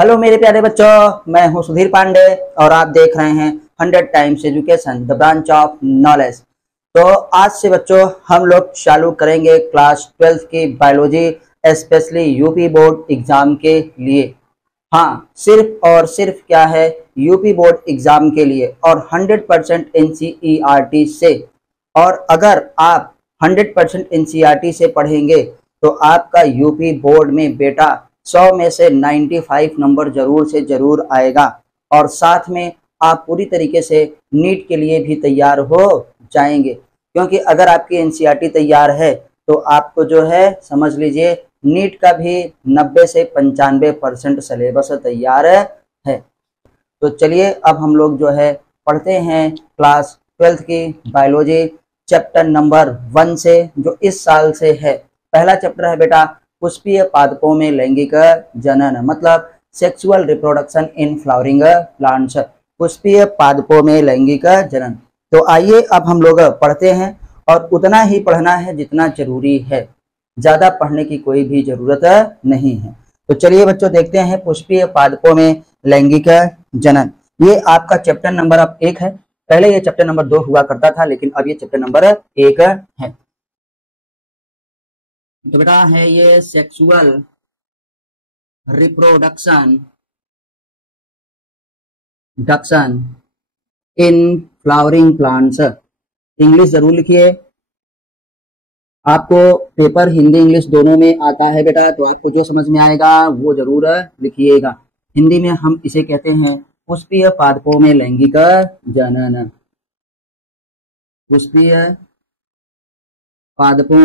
Hello मेरे प्यारे बच्चों, मैं हूं सुधीर पांडे और आप देख रहे हैं 100 times education the branch of knowledge. तो आज से बच्चों हम लोग चालू करेंगे क्लास 12 की biology, specially UP board exam के लिए। हाँ, सिर्फ और सिर्फ क्या है, यूपी बोर्ड एग्जाम के लिए और 100% एनसीईआरटी से। और अगर आप 100% एनसीईआरटी से पढ़ेंगे तो आपका यूपी बोर्ड में बेटा 100 में से 95 नंबर जरूर से जरूर आएगा। और साथ में आप पूरी तरीके से नीट के लिए भी तैयार हो जाएंगे, क्योंकि अगर आपकी एनसीईआरटी तैयार है तो आपको जो है समझ लीजिए नीट का भी 90 से 95% सिलेबस तैयार है। तो चलिए अब हम लोग जो है पढ़ते हैं क्लास 12 की बायोलॉजी चैप्टर नंबर 1 से, जो इस साल से है। पहला चैप्टर है बेटा पुष्पीय पादपों में लैंगिक जनन, मतलब sexual reproduction in flowering plants. पुष्पीय पादपों में लैंगिक जनन। तो आइए अब हम लोग पढ़ते हैं, और उतना ही पढ़ना है जितना जरूरी है, ज्यादा पढ़ने की कोई भी जरूरत नहीं है। तो चलिए बच्चों देखते हैं पुष्पीय पादपों में लैंगिक जनन। ये आपका चैप्टर नंबर अब 1 है। पहले ये चैप्टर नंबर 2 हुआ करता था, लेकिन अब ये चैप्टर नंबर 1 है। तो बेटा है ये sexual reproduction in flowering plants. English जरूर लिखिए। आपको पेपर हिंदी इंग्लिश दोनों में आता है बेटा, तो आपको जो समझ में आएगा वो जरूर लिखिएगा। हिंदी में हम इसे कहते हैं पुष्पीय पादपों में लैंगिक जनन। पुष्पीय पादपों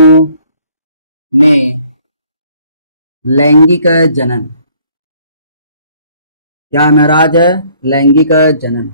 में लैंगिक जनन। क्या महाराज? लैंगिक जनन।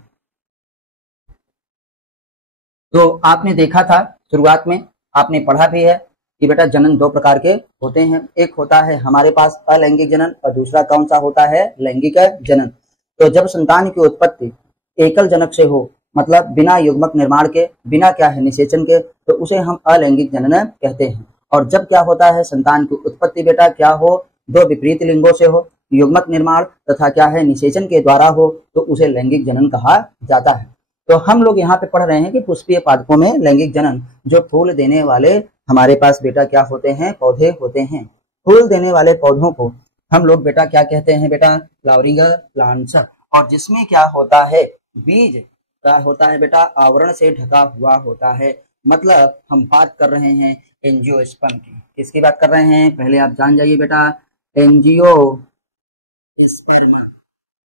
तो आपने देखा था शुरुआत में, आपने पढ़ा भी है कि बेटा जनन 2 प्रकार के होते हैं। एक होता है हमारे पास अलैंगिक जनन, और दूसरा कौन सा होता है? लैंगिक जनन। तो जब संतान की उत्पत्ति एकल जनक से हो, मतलब बिना युग्मक निर्माण के, बिना क्या है निषेचन के, तो उसे हम अलैंगिक जनन कहते हैं। और जब क्या होता है संतान की उत्पत्ति बेटा क्या हो, 2 विपरीत लिंगों से हो, युग्मक निर्माण तथा क्या है निषेचन के द्वारा हो, तो उसे लैंगिक जनन कहा जाता है। तो हम लोग यहाँ पे पढ़ रहे हैं कि पुष्पीय पादपों में लैंगिक जनन, जो फूल देने वाले हमारे पास बेटा क्या होते हैं? पौधे होते हैं। फूल देने वाले पौधों को हम लोग बेटा क्या कहते हैं? बेटा फ्लावरिंग प्लांट्स। और जिसमें क्या होता है, बीज क्या होता है बेटा? आवरण से ढका हुआ होता है। मतलब हम बात कर रहे हैं एंजियोस्पर्म की। किसकी बात कर रहे हैं? पहले आप जान जाइए बेटा, एंजियोस्पर्म।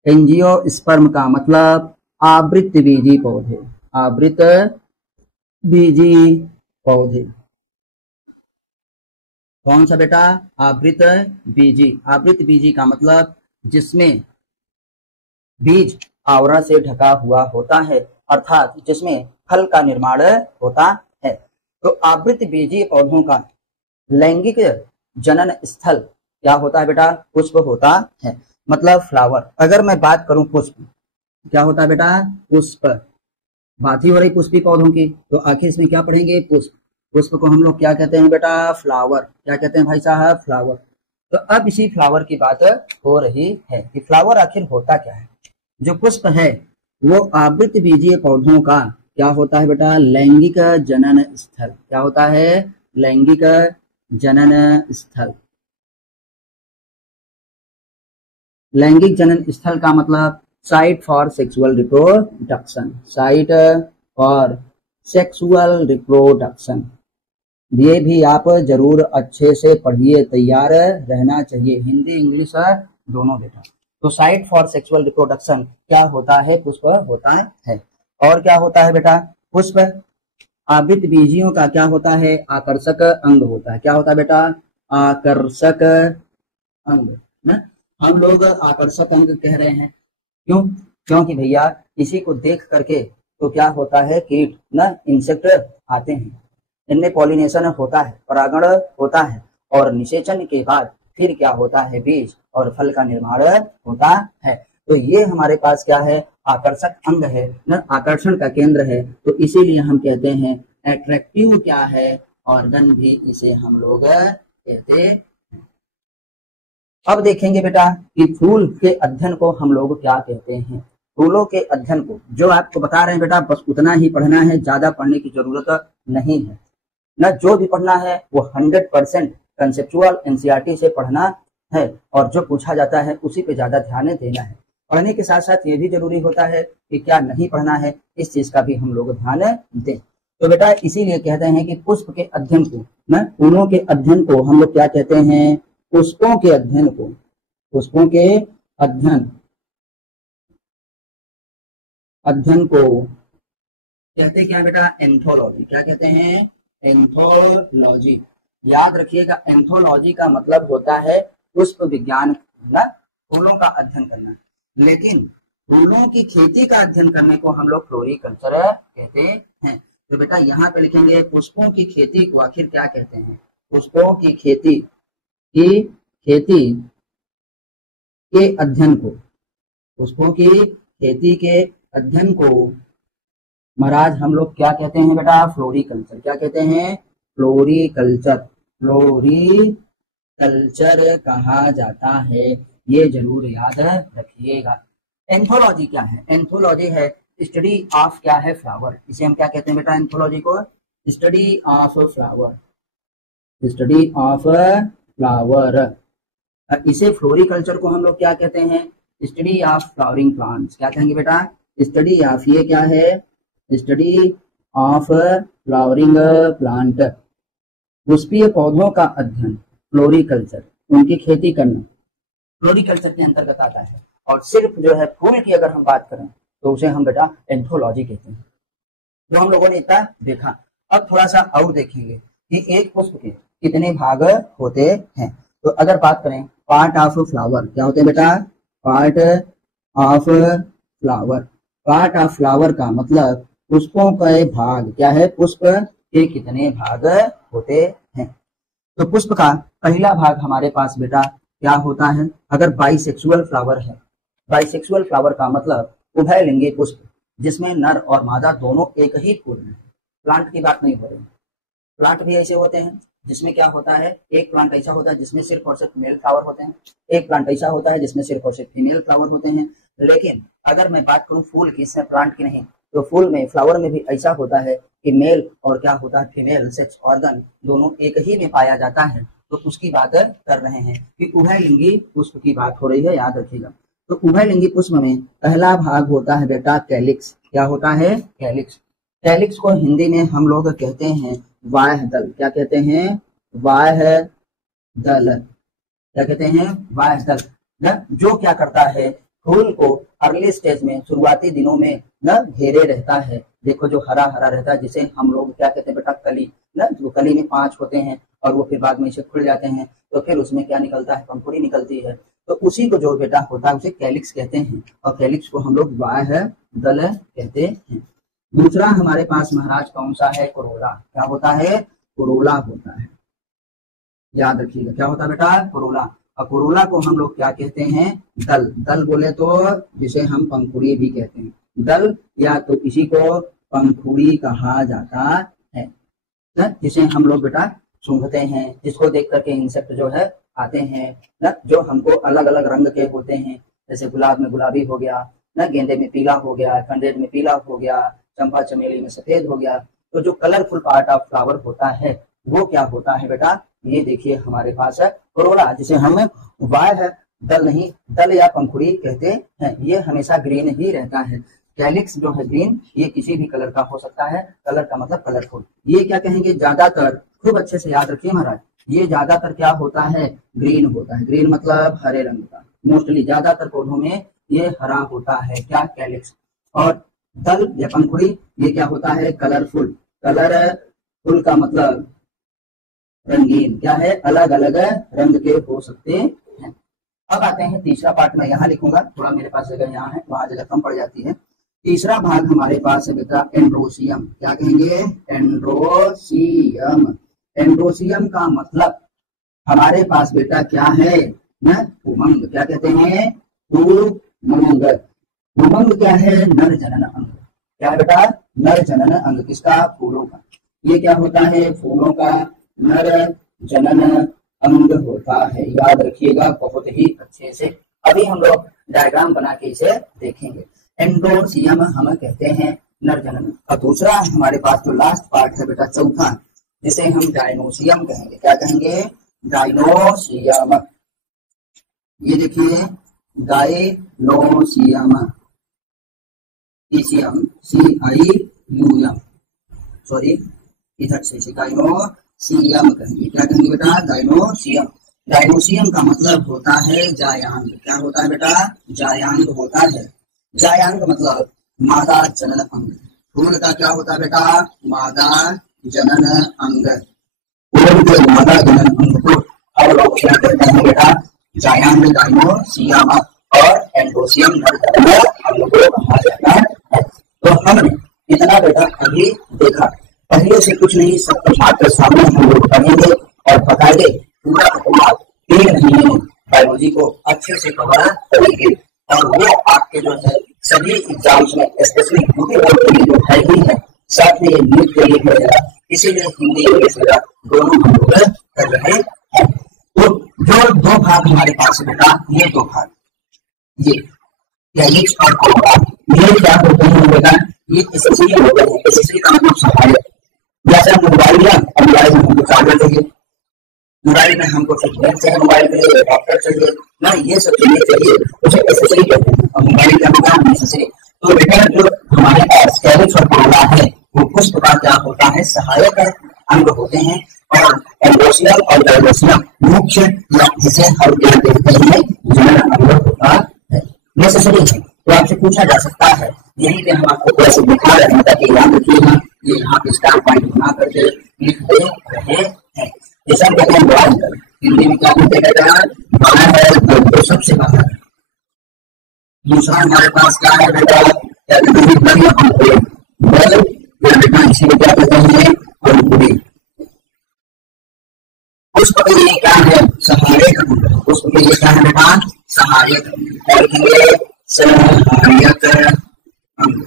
एंजियोस्पर्म का मतलब आवृत बीजी पौधे। आवृत बीजी पौधे। कौन सा बेटा? आवृत बीजी। आवृत बीजी का मतलब जिसमें बीज आवरण से ढका हुआ होता है, अर्थात जिसमें फल का निर्माण होता है। तो आवृत बीजी पौधों का लैंगिक जनन स्थल क्या होता है बेटा? पुष्प होता है, मतलब फ्लावर। अगर मैं बात करूं पुष्प, क्या होता है बेटा? पुष्प। बात ही हो रही पुष्पी पौधों की, तो आखिर इसमें क्या पढ़ेंगे? पुष्प। पुष्प को हम लोग क्या कहते हैं बेटा? फ्लावर। क्या कहते हैं भाई साहब? फ्लावर। तो अब इसी फ्लावर की बात हो रही है कि फ्लावर आखिर होता क्या है। जो पुष्प है वो आवृत बीजीय पौधों का क्या होता है बेटा? लैंगिक जनन स्थल। क्या होता है? लैंगिक जनन स्थल। लैंगिक जनन स्थल का मतलब site for sexual reproduction. Site for sexual reproduction. ये भी आप जरूर अच्छे से पढ़िए, तैयार रहना चाहिए, हिंदी इंग्लिश दोनों बेटा। तो साइट फॉर सेक्सुअल रिप्रोडक्शन क्या होता है? पुष्प होता है। और क्या होता है बेटा? पुष्प आवृत बीजियों का क्या होता है? आकर्षक अंग होता है। क्या होता है बेटा? आकर्षक अंग। हम लोग आकर्षक अंग कह रहे हैं क्यों? क्योंकि भैया इसी को देख करके तो क्या होता है, कीट न इंसेक्ट आते हैं, इनमें पॉलिनेशन होता है, परागण होता है, और निषेचन के बाद फिर क्या होता है? बीज और फल का निर्माण होता है। तो ये हमारे पास क्या है? आकर्षक अंग है न, आकर्षण का केंद्र है। तो इसीलिए हम कहते हैं एट्रैक्टिव क्या है? ऑर्गन भी इसे हम लोग कहते हैं। अब देखेंगे बेटा कि फूल के अध्ययन को हम लोग क्या कहते हैं। फूलों के अध्ययन को जो आपको बता रहे हैं बेटा, बस उतना ही पढ़ना है, ज्यादा पढ़ने की जरूरत नहीं है ना। जो भी पढ़ना है वो 100% कंसेप्चुअल एनसीईआरटी से पढ़ना है और जो पूछा जाता है उसी पे ज्यादा ध्यान देना है। पढ़ने के साथ साथ ये भी जरूरी होता है कि क्या नहीं पढ़ना है, इस चीज का भी हम लोग ध्यान दें। तो बेटा इसीलिए कहते हैं कि पुष्प के अध्ययन को ना, फूलों के अध्ययन को हम लोग क्या कहते हैं, पुष्पों के अध्ययन को, पुष्पों के अध्ययन को कहते क्या बेटा, एंथोलॉजी। क्या कहते हैं, एंथोलॉजी। याद रखिएगा, एंथोलॉजी का मतलब होता है पुष्प विज्ञान ना, फूलों का अध्ययन करना। लेकिन फूलों की खेती का अध्ययन करने को हम लोग फ्लोरिकल्चर कहते हैं। तो बेटा यहाँ पे लिखेंगे पुष्पों की खेती को आखिर क्या कहते हैं, पुष्पों की खेती के अध्ययन को, पुष्पों की खेती के अध्ययन को महाराज हम लोग क्या कहते हैं बेटा, फ्लोरिकल्चर। क्या कहते हैं, फ्लोरिकल्चर। फ्लोरिकल्चर कहा जाता है, ये जरूर याद रखिएगा। एंथोलॉजी क्या है, एंथोलॉजी है स्टडी ऑफ क्या है, फ्लावर। इसे हम क्या कहते हैं बेटा, एंथोलॉजी को study of flower, study of flower. इसे फ्लोरिकल्चर को हम लोग क्या कहते हैं, स्टडी ऑफ फ्लावरिंग प्लांट्स। क्या कहेंगे बेटा, स्टडी ऑफ, ये क्या है, स्टडी ऑफ फ्लावरिंग प्लांट। पुष्पीय पौधों का अध्ययन, फ्लोरिकल्चर, उनकी खेती करना फ्लोरिकल्चर के अंतर्गत आता है। और सिर्फ जो है फूल की अगर हम बात करें तो उसे हम बेटा एंथोलॉजी कहते हैं। तो हम लोगों ने इतना देखा, अब थोड़ा सा और देखेंगे कि एक पुष्प के कितने भाग होते हैं। तो अगर बात करें पार्ट ऑफ फ्लावर, क्या होते हैं बेटा, part of flower. Part of flower का मतलब पुष्पों के भाग, क्या है, पुष्प के कितने भाग होते हैं। तो पुष्प का पहला भाग हमारे पास बेटा क्या होता है, अगर बाइसेक्सुअल फ्लावर है, बाइसेक्सुअल फ्लावर का मतलब उभयलिंगी पुष्प, जिसमें नर और मादा दोनों एक ही फूल में। प्लांट की बात नहीं हो रही, प्लांट भी ऐसे होते हैं जिसमें क्या होता है, एक प्लांट ऐसा होता है जिसमें सिर्फ और सिर्फ मेल फ्लावर होते हैं, एक प्लांट ऐसा होता है जिसमें सिर्फ और सिर्फ फीमेल फ्लावर होते हैं। लेकिन अगर मैं बात करूं फूल की, इसमें प्लांट की नहीं, तो फूल में, फ्लावर में भी ऐसा होता है कि मेल और क्या होता है, फीमेल सेक्स ऑर्गन दोनों एक ही में पाया जाता है। तो उसकी बात कर रहे हैं कि उभयलिंगी पुष्प की बात हो रही है, याद रखिएगा। तो उभयलिंगी पुष्प में पहला भाग होता है बेटा कैलिक्स। क्या होता है, कैलिक्स। कैलिक्स को हिंदी में हम लोग कहते हैं वाह दल। क्या कहते हैं, वाह दल। क्या कहते हैं, वाह दल। जो क्या करता है, फूल को अर्ली स्टेज में, शुरुआती दिनों में न घेरे रहता है। देखो जो हरा हरा रहता है, जिसे हम लोग क्या कहते हैं बेटा, कली न, जो कली में 5 होते हैं और वो फिर बाद में इसे खुल जाते हैं, तो फिर उसमें क्या निकलता है, पंखुड़ी निकलती है। तो उसी को जो बेटा होता है उसे कैलिक्स कहते हैं, और कैलिक्स को हम लोग वाह दल कहते हैं। दूसरा हमारे पास महाराज कौन सा है, कोरोला। क्या होता है, कोरोला होता है, याद रखिएगा। क्या होता है बेटा, कोरोला। और कोरोला को हम लोग क्या कहते हैं, दल। दल बोले तो जिसे हम पंखुड़ी भी कहते हैं, दल या तो इसी को पंखुड़ी कहा जाता है, जिसे हम लोग बेटा सूंघते हैं, जिसको देख करके इंसेक्ट जो है आते हैं ना, जो हमको अलग अलग रंग के होते हैं। जैसे गुलाब में गुलाबी हो गया ना, गेंदे में पीला हो गया, कंडेर में पीला हो गया, चंपा चमेली में सफेद हो गया। तो जो कलरफुल पार्ट ऑफ फ्लावर होता है वो क्या होता है बेटा, ये देखिए हमारे पास है कोरोला, जिसे हम वाह दल नहीं, दल या पंखुड़ी कहते हैं। ये हमेशा ग्रीन ही रहता है। कैलिक्स जो है ग्रीन, ये किसी भी कलर का हो सकता है। कलर का मतलब कलरफुल। ये क्या कहेंगे, ज्यादातर, खूब अच्छे से याद रखिए महाराज, ये ज्यादातर क्या होता है, ग्रीन होता है। ग्रीन मतलब हरे रंग का। मोस्टली ज्यादातर पौधों में ये हरा होता है, क्या, कैलिक्स। और दल या पंखुड़ी ये क्या होता है, कलरफुल। कलरफुल का मतलब रंगीन, क्या है, अलग अलग रंग के हो सकते हैं। अब आते हैं तीसरा पार्ट, मैं यहाँ लिखूंगा, थोड़ा मेरे पास जगह यहाँ है, वहां जगह कम पड़ जाती है। तीसरा भाग हमारे पास है बेटा एंड्रोसियम। क्या कहेंगे, एंड्रोसियम। एंड्रोसियम का मतलब हमारे पास बेटा क्या है, उमंग। क्या कहते हैं, उमंग। उमंग क्या है, नर जनन अंग। क्या है बेटा, नर जनन अंग। किसका, फूलों का। ये क्या होता है, फूलों का नर जनन अंग होता है। याद रखिएगा बहुत ही अच्छे से। अभी हम लोग डायग्राम बना के इसे देखेंगे। एंडोसियम हम कहते हैं नर जनन। और दूसरा हमारे पास जो लास्ट पार्ट है बेटा चौथा, जिसे हम डायनोसियम कहेंगे। क्या कहेंगे? डायनोसियम। ये देखिए डायनोसियम, CIUM, सॉरी इधर से डायनोसियम कहेंगे। क्या कहेंगे बेटा? डायनोसियम। डायनोसियम का मतलब होता है जायांग। क्या होता है बेटा? जायांग होता है। जायांग मतलब मादा जनन अंग। फूल का क्या होता है बेटा? मादा जनन अंग। फूल के मादा जनन अंग को हम लोग क्या कहते हैं बेटा? जायांग, डायनोसियम और एंडोसियम हम लोग को कहा जाता है। तो हमने इतना बेटा अभी देखा, पहले से कुछ नहीं, सब कुछ आपके सामने हम लोग पढ़ेंगे और बताएंगे। पूरा पूरा 3 महीने बायोलॉजी को अच्छे से कवर करेंगे और वो आपके जो है सभी एग्जाम्स में स्पेशली यूपी बोर्ड के लिए जो है ही है, साथ में नीट के लिए रहेगा। इसीलिए हिंदी इंग्लिश दोनों हम लोग कर रहे हैं। तो जो 2 भाग हमारे पास है बेटा, ये 2 भाग, ये और कोबरा, ये क्या होते हैं बेटा? ये एसएससी होते हैं। एसएससी का मतलब सहायक। जैसे हम मोबाइल लिया, अब मोबाइल में हमको चार्जर चाहिए, मोबाइल में हमको फिटनेस चाहिए, मोबाइल के लिए डॉक्टर चाहिए ना, ये सब चीजें चाहिए, उसे एसेसरी कहते हैं। और मोबाइल का मतलब नेसेसरी। तो बेटा जो हमारे पास कैरेक्स और कोबरा है, वो कुछ प्रकार क्या होता है? सहायक अंग होते हैं। और एंडोसियम और डायनोसियम मुख्य, जिसे हम क्या कहते हैं? जनन अंग होता है, नेसेसरी है। तो आपसे पूछा जा सकता है, यही पे हम आपको कैसे दिखा रहे हैं ताकि याद रखिएगा। ये यहाँ पे स्टार पॉइंट बना करके लिख दे रहे हैं। जैसा कहते हैं बाहर, हिंदी में क्या कहते हैं? बाहर है तो सबसे बाहर। दूसरा हमारे पास क्या है बेटा? बेटा इसी को क्या कहते हैं? अंकुरी। उसके लिए क्या है? सहायक। उसके लिए क्या है बेटा? सहायक। और सहायक अंग।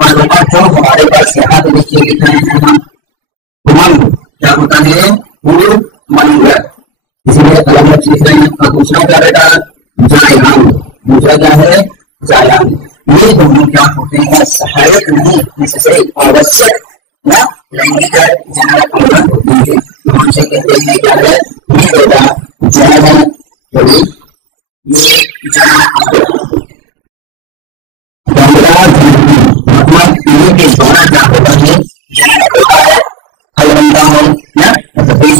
और बेटा जो हमारे पास यहाँ पे देखिए लिख रहे हैं हम, उमंग क्या होता है? उमंग। इसलिए अलग अलग लिख रहे हैं। और दूसरा क्या बेटा? जायांग। दूसरा क्या है? जायांग। ये दोनों क्या होते हैं? सहायक नहीं, नेसेसरी, आवश्यक ना लैंगिक जनन अंग होते हैं। हमसे कहते हैं क्या है? ये बेटा जनन, ये जनन मतलब इन्हीं के द्वारा क्या होता है? जनन होता है। बनता है ना, मतलब बीज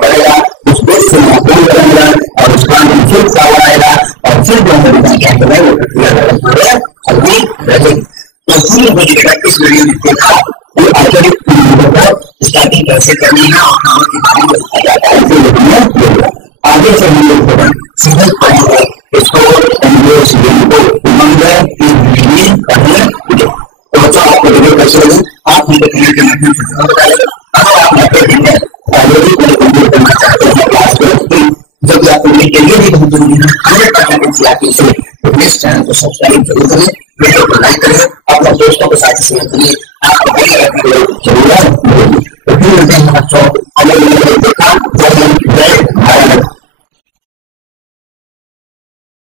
बढ़ेगा, उस बीज से नौकरी करेगा और उसका फिर फ्लावर आएगा और फिर जो है क्या है वो प्रक्रिया चलती रहेगी। तो हम लोग इस वीडियो में देखा वो आगे स्टार्टिंग कैसे करनी है और काम के बारे में बताया जाता है। आगे से हम लोग सीधे पढ़ेंगे इसको तो आपको वीडियो कैसे लगी आप मुझे कमेंट के माध्यम से बताइए। अगर आप मेरे करना चाहते हैं क्लास 12 की, जब आप के लिए भी बहुत जरूरी है 100% एनसीईआरटी से, तो प्लीज चैनल को सब्सक्राइब जरूर करें, वीडियो को लाइक करें, अपने दोस्तों के साथ शेयर करिए। आपको जरूरत होगी। तो फिर मिलते हैं